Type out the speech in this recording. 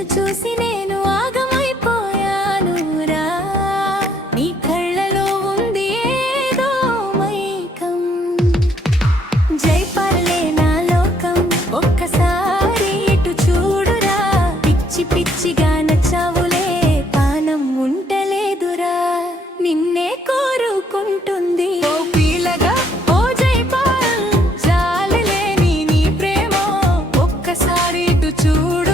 నిన్ను చూసి నేను ఆగమైపోయాను రా. నీ కళ్ళలో ఉంది ఏదో మైకం. జై పర్లే నా లోకం, ఒక్కసారి ఇటు చూడురా. పిచ్చి పిచ్చిగా నచ్చావులే, పానం ఉంటలేదురా. నిన్నే కోరుకుంటుంది ఓ పీలగా ఓ జైపాల్. జాలిలేని నీ ప్రేమ ఒక్కసారి ఇటు చూడు.